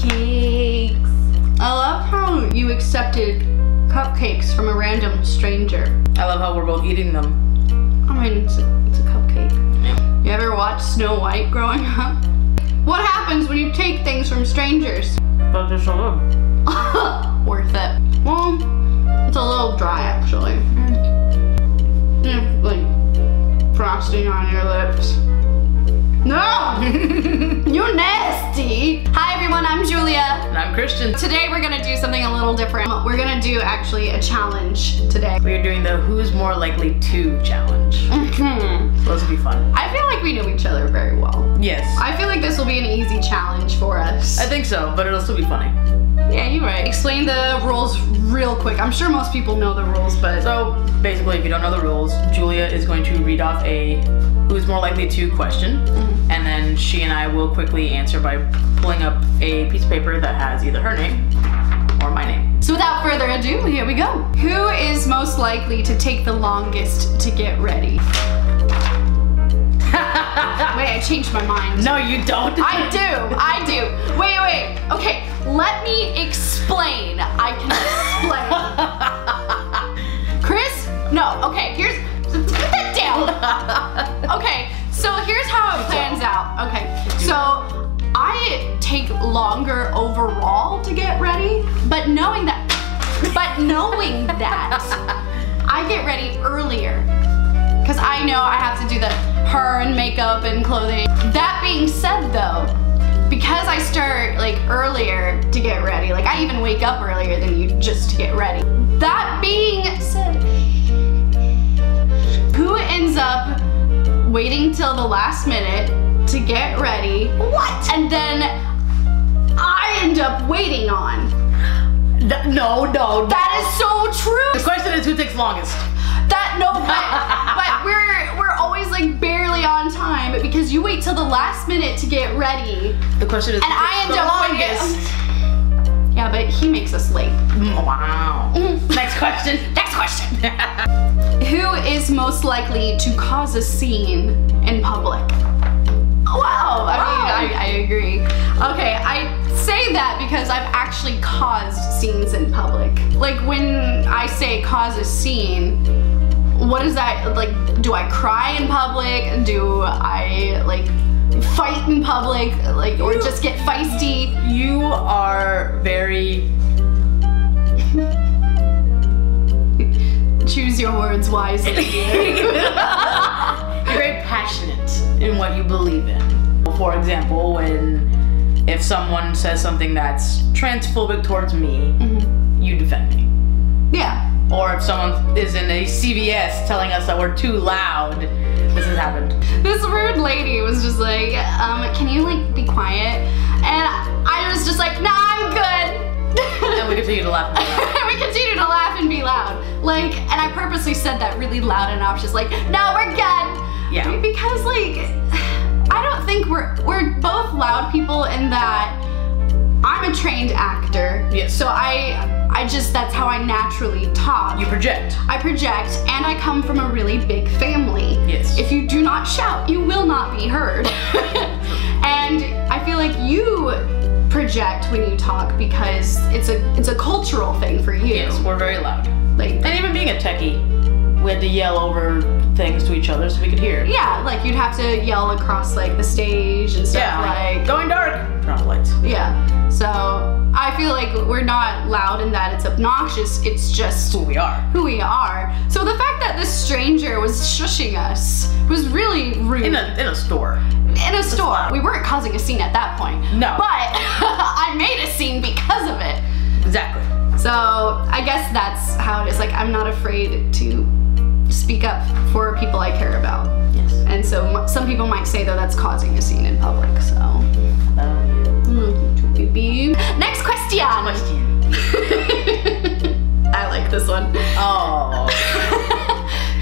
cupcakes. I love how you accepted cupcakes from a random stranger. I love how we're both eating them. I mean, it's a cupcake. Yeah. You ever watch Snow White growing up? What happens when you take things from strangers? But they're so good. Worth it. Well, it's a little dry actually. Yeah, like frosting on your lips. No! You're nasty! Hi everyone, I'm Julia. And I'm Christian. Today we're gonna do something a little different. We're gonna do actually a challenge today. We're doing the who's more likely to challenge. So this will be fun. I feel like we know each other very well. Yes. I feel like this will be an easy challenge for us. I think so, but it'll still be funny. Yeah, you're right. Explain the rules real quick. I'm sure most people know the rules, but... So, basically, if you don't know the rules, Julia is going to read off a who's more likely to question, and then she and I will quickly answer by pulling up a piece of paper that has either her name or my name. So without further ado, here we go. Who is most likely to take the longest to get ready? Wait, I changed my mind. No, you don't. I do. Wait. Okay, let me explain. I can explain. Chris? No, okay, put that down. Okay, so here's how it plans out. Okay, so I take longer overall to get ready, but knowing that, I get ready earlier. Because I know I have to do the hair and makeup and clothing. That being said though, because I start like earlier to get ready, like I even wake up earlier than you just to get ready. That being said, who ends up waiting till the last minute to get ready? What? And then I end up waiting on. No. That is so true. The question is who takes longest. But we're always like barely on time because you wait till the last minute to get ready. The question is and I end up longest. Yeah, but he makes us late. Wow. Next question. Who is most likely to cause a scene in public? Wow. I agree. Okay, I say that because I've actually caused scenes in public. Like when I say cause a scene, what is that, like, do I cry in public? Do I, like, fight in public? Like, or just get feisty? You are very... Choose your words wisely. You're very passionate in what you believe in. For example, if someone says something that's transphobic towards me, you defend me. Yeah. Or if someone is in a CVS telling us that we're too loud, this has happened. This rude lady was just like, can you like be quiet? And I was just like, nah, I'm good. And we continue to laugh. We continue to laugh and be loud. Like, and I purposely said that really loud and I was just like, no, we're good. Yeah. Because like, I don't think we're both loud people in that I'm a trained actor. Yes. So that's how I naturally talk. You project. I project, and I come from a really big family. Yes. If you do not shout, you will not be heard. And I feel like you project when you talk because it's a cultural thing for you. Yes, we're very loud. Like, and even being a techie, we had to yell over things to each other so we could hear. Yeah, like you'd have to yell across like the stage and stuff. Yeah, like going dark. Turn off the lights. Yeah. So I feel like we're not loud in that it's obnoxious. It's just who we are. So the fact that this stranger was shushing us was really rude. In a store. In a store. We weren't causing a scene at that point. No. But I made a scene because of it. Exactly. So I guess that's how it is. Like, I'm not afraid to speak up for people I care about. Yes. And so some people might say though that's causing a scene in public, so. Next question. I like this one. Oh.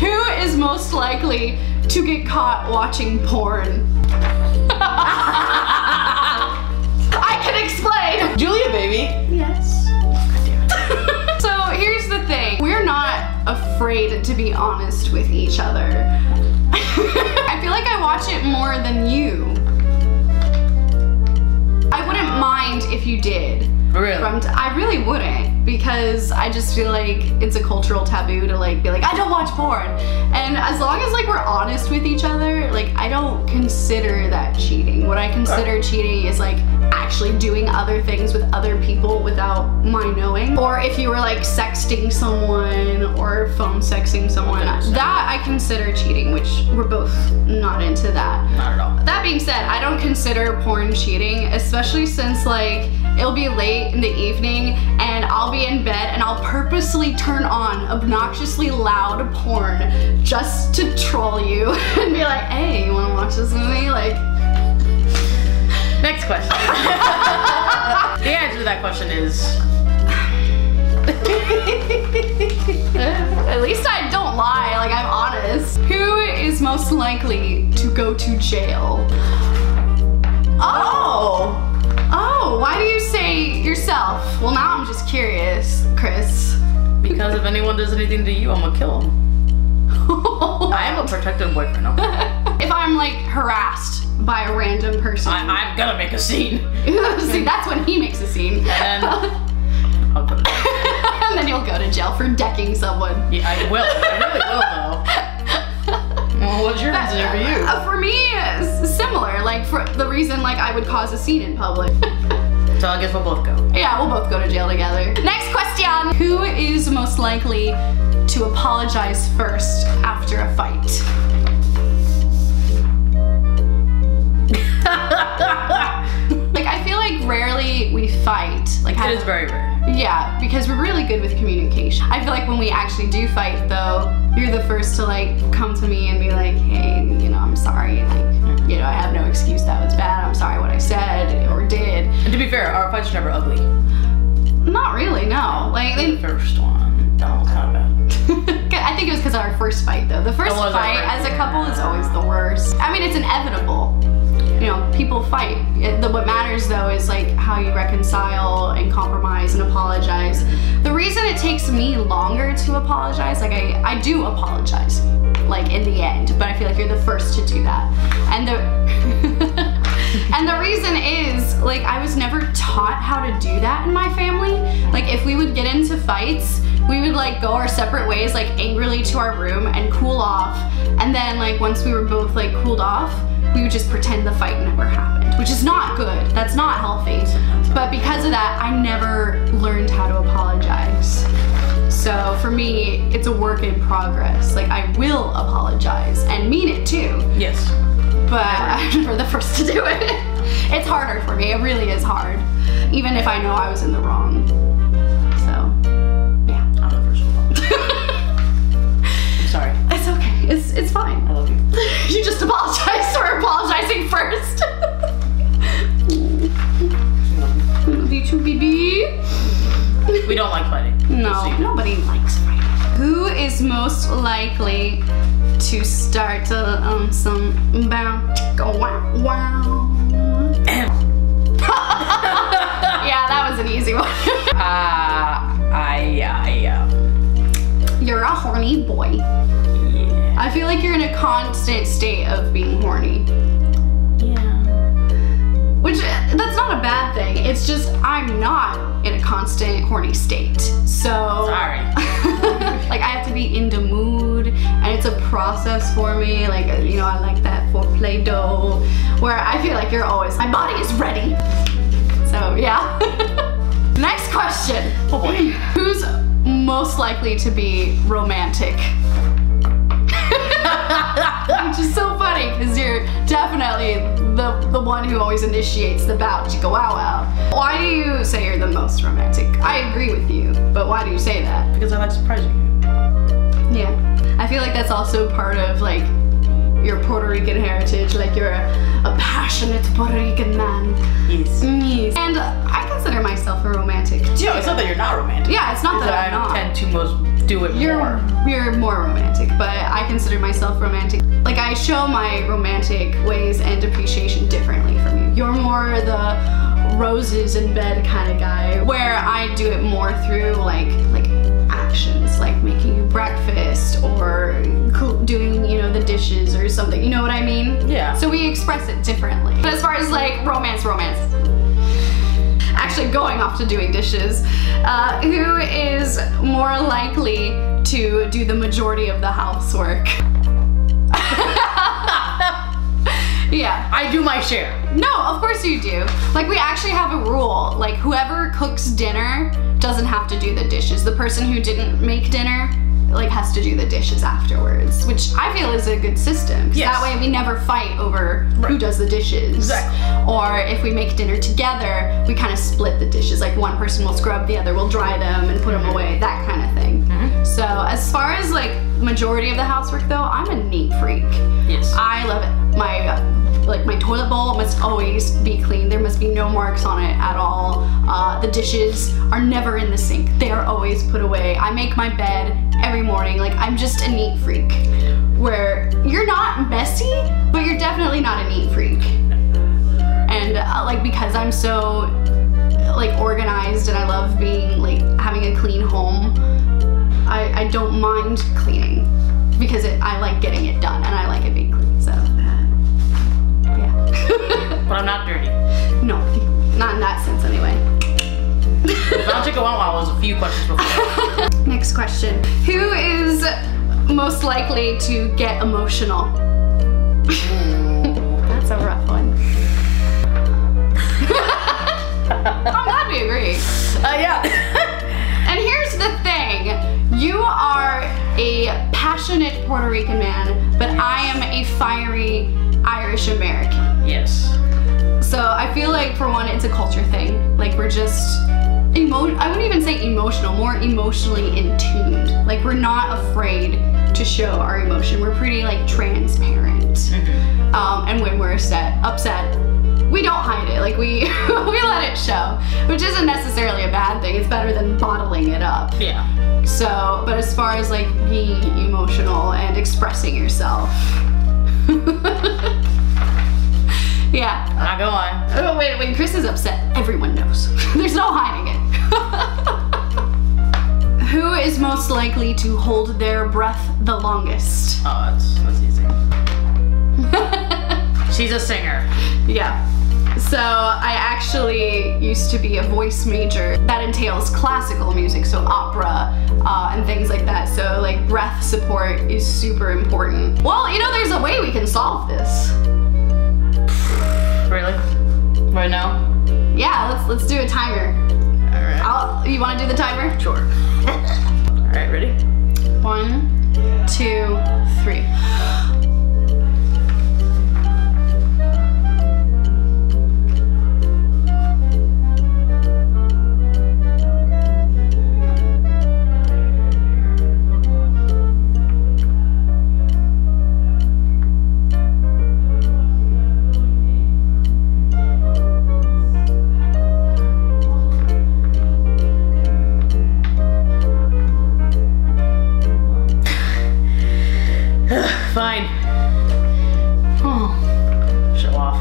Who is most likely to get caught watching porn? I can explain. Julia, baby. Yes. God damn it. So here's the thing. We're not afraid to be honest with each other. I feel like I watch it more than you. I wouldn't mind if you did. Really? I really wouldn't, because I just feel like it's a cultural taboo to like be like, I don't watch porn. And as long as like we're honest with each other, like I don't consider that cheating. What I consider cheating is like actually doing other things with other people without my knowing. Or if you were like sexting someone or phone sexing someone, that I consider cheating, which we're both not into that. Not at all. That being said, I don't consider porn cheating, especially since like it'll be late in the evening and I'll be in bed and I'll purposely turn on obnoxiously loud porn just to troll you and be like, hey, you wanna watch this movie? Like, next question. The answer to that question is... at least I don't lie, like I'm honest. Who is most likely to go to jail? Oh, why do you say yourself? Well, now I'm just curious, Chris. Because if anyone does anything to you, I'm gonna kill him. I am a protective boyfriend, okay? If I'm like harassed by a random person. I'm gonna make a scene. See, that's when he makes a scene. And I'll go to jail. And then you'll go to jail for decking someone. Yeah, I will. I really will, though. Well, what's your answer for you? For me, it's similar. Like, for the reason, like, I would cause a scene in public. So I guess we'll both go. Yeah, we'll both go to jail together. Next question. Who is most likely to apologize first after a fight? Like, I feel like rarely we fight. Like, it is very rare. Yeah, because we're really good with communication. I feel like when we actually do fight, though, you're the first to like come to me and be like, hey, you know, I'm sorry. Like, you know, I have no excuse, that was bad. I'm sorry what I said or did. And to be fair, our fights are never ugly. Not really, no. Like the first one, that was kind of bad. I think it was because of our first fight, though. The first fight as a couple is always the worst. I mean, it's inevitable. You know, people fight. What matters, though, is like how you reconcile and compromise and apologize. The reason it takes me longer to apologize, like I do apologize, like in the end, but I feel like you're the first to do that. And the reason is, like, I was never taught how to do that in my family. Like, if we would get into fights, we would like go our separate ways, like angrily to our room and cool off. And then like once we were both like cooled off, we would just pretend the fight never happened, which is not good. That's not healthy. But because of that, I never learned how to apologize. So for me, it's a work in progress. Like, I will apologize and mean it too. Yes. But I'm never the first to do it. It's harder for me. It really is hard. Even if I know I was in the wrong. So, yeah. I'm the first one. I'm sorry. It's okay. It's fine. I love you. You just apologized for apologizing first. Love you too, baby. We don't like fighting. No, nobody likes fighting. Who is most likely to start some wow? Yeah, that was an easy one. You're a horny boy. Yeah. I feel like you're in a constant state of being horny. Yeah. Which, that's not a bad thing. It's just, I'm not in a constant horny state. So, sorry. like, I have to be in the mood, and it's a process for me. Like, you know, I like that foreplay dough, where I feel like you're always, my body is ready. So, yeah. Next question. Oh boy. Who's most likely to be romantic? Which is so funny, because you're definitely the one who always initiates the bout to go out. Why do you say you're the most romantic? I agree with you, but why do you say that? Because I like surprising you. Yeah. I feel like that's also part of like your Puerto Rican heritage, like you're a passionate Puerto Rican man. Yes. Yes. And I consider myself a romantic too. Yeah, it's not that you're not romantic. Yeah, it's not that I'm not. I tend to do it more. You're more romantic, but I consider myself romantic. Like, I show my romantic ways and appreciation differently from you. You're more the roses in bed kind of guy, where I do it more through like actions, like making you breakfast or doing, you know, the dishes or something. You know what I mean? Yeah. So we express it differently. But as far as like romance. Actually, actually going off to doing dishes. Who is more likely to do the majority of the housework? Yeah. I do my share. No, of course you do. Like, we actually have a rule. Like, whoever cooks dinner doesn't have to do the dishes. The person who didn't make dinner, like, has to do the dishes afterwards, which I feel is a good system. Yes. That way we never fight over who does the dishes. Exactly. Or if we make dinner together, we kind of split the dishes. Like, one person will scrub, the other will dry them and put them away, that kind of thing. So as far as, like, majority of the housework though, I'm a neat freak. Yes. I love it. My toilet bowl must always be clean. There must be no marks on it at all. The dishes are never in the sink. They are always put away. I make my bed every morning. Like, I'm just a neat freak. Where you're not messy, but you're definitely not a neat freak. And like, because I'm so like organized and I love being like having a clean home, I don't mind cleaning because I like getting it done and I like it being clean. So But I'm not dirty. no, not in that sense anyway. I'll take a while. There's a few questions before. Next question. Who is most likely to get emotional? That's a rough one. I'm glad we agree. Yeah. And here's the thing. You are a passionate Puerto Rican man, but I am a fiery Irish American. Yes. So I feel like, for one, it's a culture thing. Like, we're just I wouldn't even say emotional, more emotionally in tuned. Like, we're not afraid to show our emotion. We're pretty like transparent. And when we're upset, we don't hide it. Like, we we let it show, which isn't necessarily a bad thing. It's better than bottling it up. Yeah. So, but as far as like being emotional and expressing yourself. Yeah. Not gonna lie. Oh, wait, when Chris is upset, everyone knows. There's no hiding it. Who is most likely to hold their breath the longest? Oh, that's easy. She's a singer. Yeah. So I actually used to be a voice major. That entails classical music, so opera and things like that. So like breath support is super important. Well, you know, there's a way we can solve this. Really? Right now? Yeah, let's do a timer. All right. You want to do the timer? Sure. All right, ready? 1, 2, 3. Fine. Show off.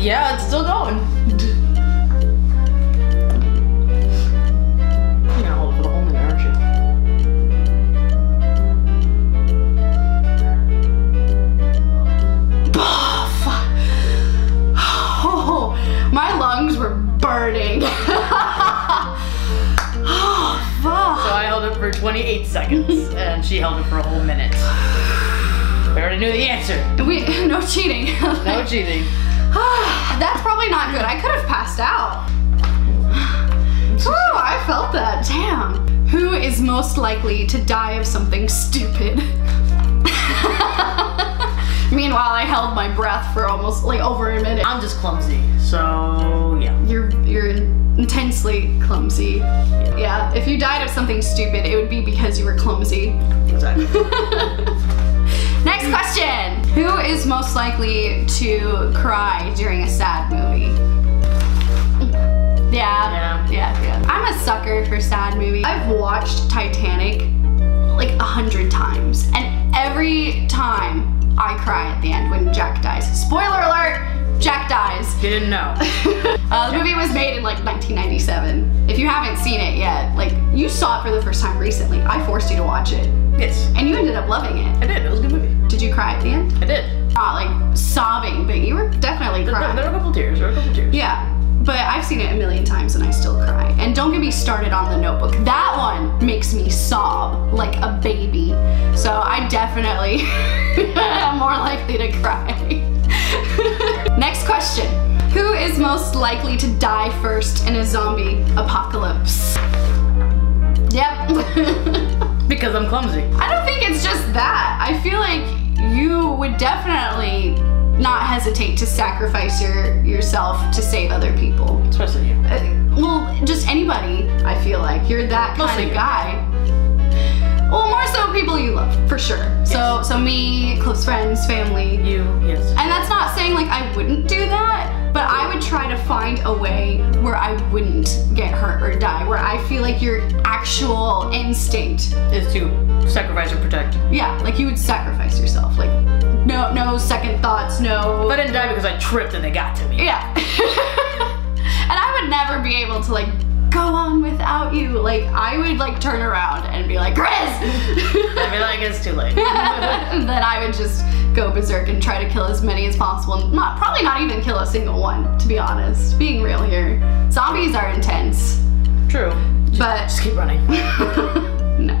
Yeah, it's still going. You're gonna hold it for the whole minute, aren't you? My lungs were burning. Oh, fuck. So I held it for 28 seconds, and she held it for a whole minute. We already knew the answer. No cheating. No cheating. That's probably not good. I could have passed out. Ooh, I felt that. Damn. Who is most likely to die of something stupid? Meanwhile, I held my breath for almost like over a minute. I'm just clumsy, so yeah. You're intensely clumsy. Yeah, if you died of something stupid, it would be because you were clumsy. Exactly. Next question. Who is most likely to cry during a sad movie? Yeah. I'm a sucker for sad movies. I've watched Titanic like 100 times, and every time I cry at the end when Jack dies. Spoiler alert, Jack dies. You didn't know. The movie was made in like 1997. If you haven't seen it yet, like you saw it for the first time recently. I forced you to watch it. Yes. And you ended up loving it. I did. It was a good movie. Did you cry at the end? I did. Not like sobbing, but you were definitely crying. There were a couple tears. Yeah. But I've seen it a million times and I still cry. And don't get me started on The Notebook. That one makes me sob like a baby. So I definitely am more likely to cry. Next question. Who is most likely to die first in a zombie apocalypse? Yep. Because I'm clumsy. I don't think it's just that. I feel like you would definitely not hesitate to sacrifice yourself to save other people. Especially you. Well, just anybody, I feel like. You're that kind of guy. Well, more so people you love, for sure. Yes. So me, close friends, family. You, yes. And that's not saying like I wouldn't do that, but I would try to find a way where I wouldn't get hurt or die, where I feel like your actual instinct is to sacrifice or protect. Yeah, like you would sacrifice yourself. Like, no second thoughts, no. But I didn't die because I tripped and they got to me. Yeah. And I would never be able to like go on without you. Like I would like turn around and be like, Chris! I'd be like, it's too late. And then I would just go berserk and try to kill as many as possible. And probably not even kill a single one, to be honest. Being real here. Zombies are intense. True. Just keep running. No.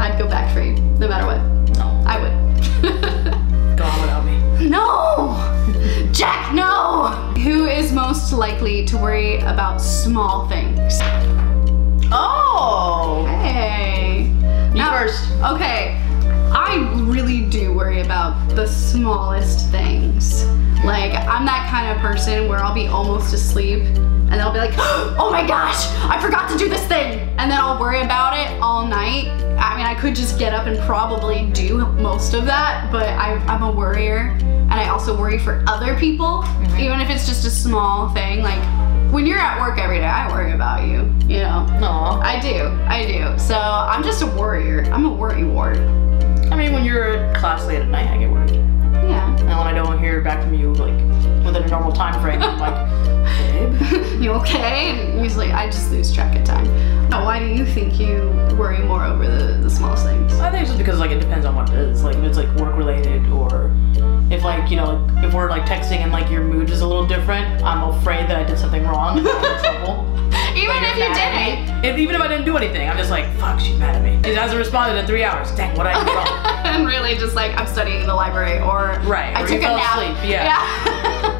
I'd go back for you, no matter what. No. I would. Go on without me. No! Jack, no! Who is most likely to worry about small things? Oh! Hey. You first. Okay. I really do worry about the smallest things. Like, I'm that kind of person where I'll be almost asleep and then I'll be like, oh my gosh, I forgot to do this thing. And then I'll worry about it all night. I mean, I could just get up and probably do most of that, but I'm a worrier. And I also worry for other people, even if it's just a small thing. Like, when you're at work every day, I worry about you, you know? Aww. I do. So I'm just a worrier. I'm a worry wart. I mean, when you're class late at night, I get worried. Yeah. And when I don't hear back from you, like, within a normal time frame, I'm like, babe? You okay? And usually I just lose track of time. Now, why do you think you worry more over the smallest things? I think it's just because, like, it depends on what it is. Like, if it's, like, work-related or if, like, you know, if we're, like, texting and, like, your mood is a little different, I'm afraid that I did something wrong and I'm in trouble. Even if you didn't. Even if I didn't do anything, I'm just like, fuck, she's mad at me. She hasn't responded in 3 hours. Dang, what did I do wrong? And really just like, I'm studying in the library or I took a nap. Asleep. Yeah.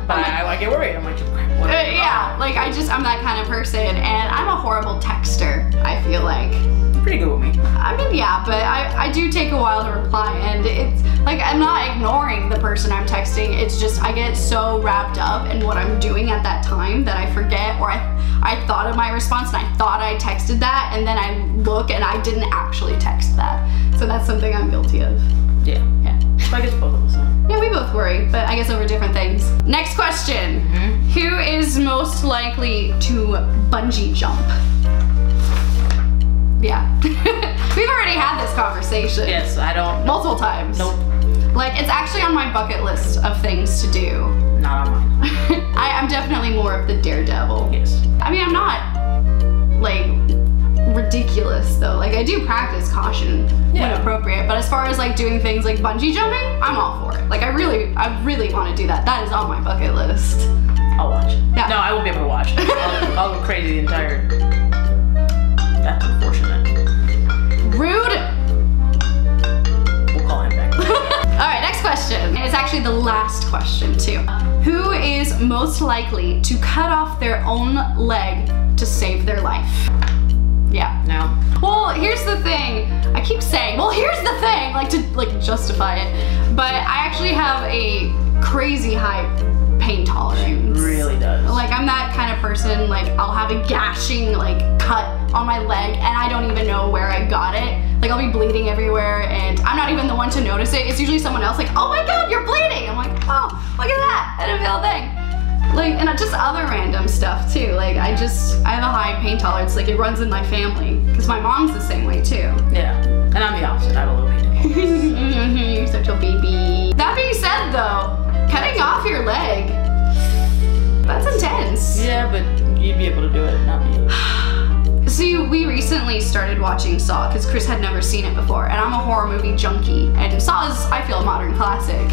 But I get worried. I'm like, what yeah, like I'm that kind of person and I'm a horrible texter, I feel like. Pretty good with me. I mean, yeah, but I do take a while to reply and it's like, I'm not ignoring the person I'm texting. It's just, I get so wrapped up in what I'm doing at that time that I forget or I thought of my response and I thought I texted that and then I look and I didn't actually text that. So that's something I'm guilty of. Yeah. I guess both of us. Yeah, we both worry, but I guess over different things. Next question. Who is most likely to bungee jump? Yeah. We've already had this conversation. Yes, I don't. Multiple times. Nope. Like, it's actually on my bucket list of things to do. Not on mine. I'm definitely more of the daredevil. Yes. I mean, I'm not, like, ridiculous, though. Like, I do practice caution when appropriate, but as far as, like, doing things like bungee jumping, I'm all for it. Like, I really want to do that. That is on my bucket list. I'll watch. Yeah. No, I won't be able to watch. I'll go crazy the entire... That's unfortunate. Rude! We'll call him back. Alright, next question. It's actually the last question, too. Who is most likely to cut off their own leg to save their life? Yeah. No. Well, here's the thing. I keep saying, well, here's the thing, like to like justify it. But I actually have a crazy high pain tolerance. She really does. Like, I'm that kind of person, like, I'll have a gashing, like, cut on my leg and I don't even know where I got it. Like, I'll be bleeding everywhere and I'm not even the one to notice it. It's usually someone else like, oh my god, you're bleeding. I'm like, oh, look at that. I didn't feel a thing. Like, and just other random stuff too. Like, I have a high pain tolerance. Like, it runs in my family. Because my mom's the same way too. Yeah. And I'm the opposite. I have a low pain tolerance. You're such a baby. That being said though, cutting off your leg, That's intense. Yeah, but you'd be able to do it, not me. See, we recently started watching Saw because Chris had never seen it before, and I'm a horror movie junkie, and Saw is, I feel, a modern classic.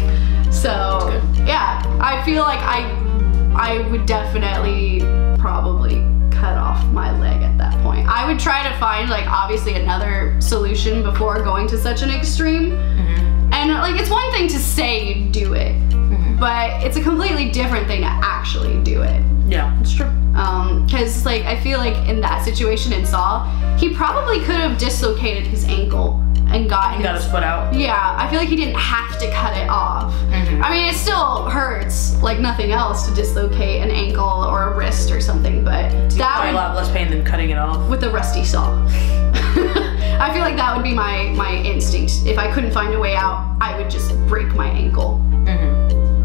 So, yeah, I feel like I would definitely probably cut off my leg at that point. I would try to find, like, obviously another solution before going to such an extreme. And, like, it's one thing to say you do it, but it's a completely different thing to actually do it. Yeah, it's true. Because, like, I feel like in that situation in Saw, he probably could have dislocated his ankle and got his foot out. Yeah, I feel like he didn't have to cut it off. I mean, it still hurts like nothing else to dislocate an ankle or a wrist or something, but that probably a lot less pain than cutting it off with a rusty saw. I feel like that would be my instinct. If I couldn't find a way out, I would just break my ankle.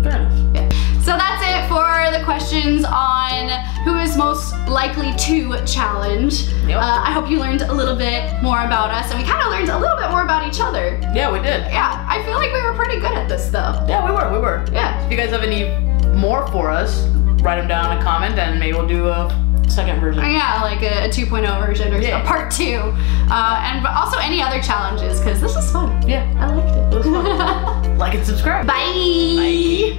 Fair enough. Yeah. So that's it for the questions on who is most likely to challenge. Yep. I hope you learned a little bit more about us, and we kind of learned a little bit more about each other. Yeah, we did. Yeah, I feel like we were pretty good at this, though. Yeah, we were. Yeah. If you guys have any more for us, write them down in a comment, and maybe we'll do a second version. Yeah, like a 2.0 version or a part 2. And also any other challenges, because this is fun. Yeah. I liked it. It was fun. Like and subscribe. Bye. Bye.